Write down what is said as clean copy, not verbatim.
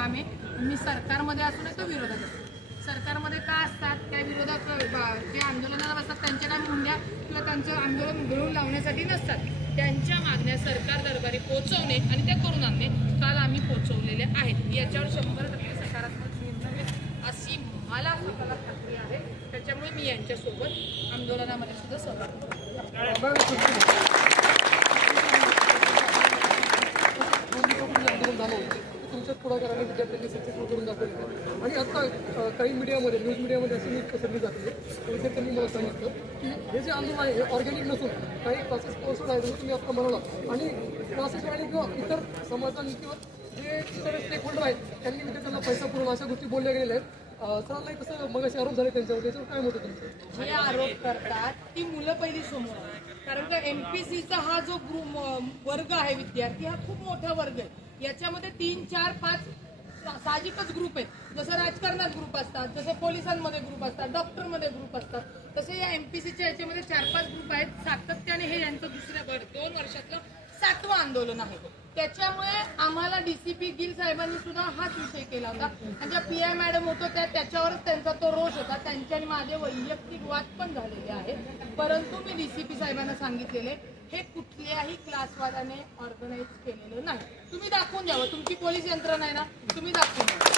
काम आहे. मी सरकारमध्ये असू नये तो विरोधात असतो. सरकारमध्ये का असतात त्या विरोधात जे आंदोलनाला बसतात त्यांच्या काय मुंड्या किंवा त्यांचं आंदोलन घडवून लावण्यासाठी नसतात. त्यांच्या मागण्या सरकार दरबारी पोहोचवणे आणि त्या करून आणणे काल आम्ही पोहोचवलेले आहेत. याच्यावर 100% सकारात्मक निर्णय अशी मला स्वतःला खात्री आहे. त्याच्यामुळे मी यांच्यासोबत आंदोलनामध्ये सुद्धा सहभागी तुमच्या पुढाकाराने विद्यार्थ्यांनी सक्सेसफुल करून दाखवले. आणि आता काही मीडियामध्ये न्यूज मीडियामध्ये असं न्यूज पसरली जाते. विद्यार्थ्यांनी मला सांगितलं की हे जे आंदोलन आहे हे ऑर्गॅनिक नसून काही क्लासेस स्पॉन्सर्ड आहे जसं तुम्ही आता म्हणाला. आणि क्लासेस आणि किंवा इतर समाजाने किंवा जे इतर स्टेक होल्डर आहेत त्यांनी विद्यार्थ्यांना पैसा पुरवला अशा गोष्टी बोलल्या गेलेल्या आहेत. सरांना कसं मग असे आरोप झाले त्यांच्यावर, त्याच्यावर काय होतं तुमचं? जे आरोप करतात ती मुलं पहिली समोर आहे. कारण का MPSCचा हा जो वर्ग आहे विद्यार्थी हा खूप मोठा वर्ग आहे. याच्यामध्ये 3, 4, 5 साहजिकच ग्रुप आहेत. जसं राजकारणात ग्रुप असतात, जसे पोलिसांमध्ये ग्रुप असतात, डॉक्टरमध्ये ग्रुप असतात, तसे या MPSCच्या याच्यामध्ये 4-5 ग्रुप आहेत. सातत्याने हे यांचं 2 वर्षातलं 7वं आंदोलन आहे. त्याच्यामुळे आम्हाला DCP गिल साहेबांनी सुद्धा हाच विषय केला होता. आणि ज्या PI मॅडम होतो त्याच्यावरच त्यांचा तो रोष होता. त्यांच्याने माझे वैयक्तिक वाद पण झालेले आहेत. परंतु मी DCP साहेबांना सांगितलेले हे कुठल्याही क्लासवाल्याने ऑर्गनाईज केलेलं नाही. तुम्ही दाखवून द्यावं, तुमची पोलीस यंत्रणा आहे ना, तुम्ही दाखवून द्यावं.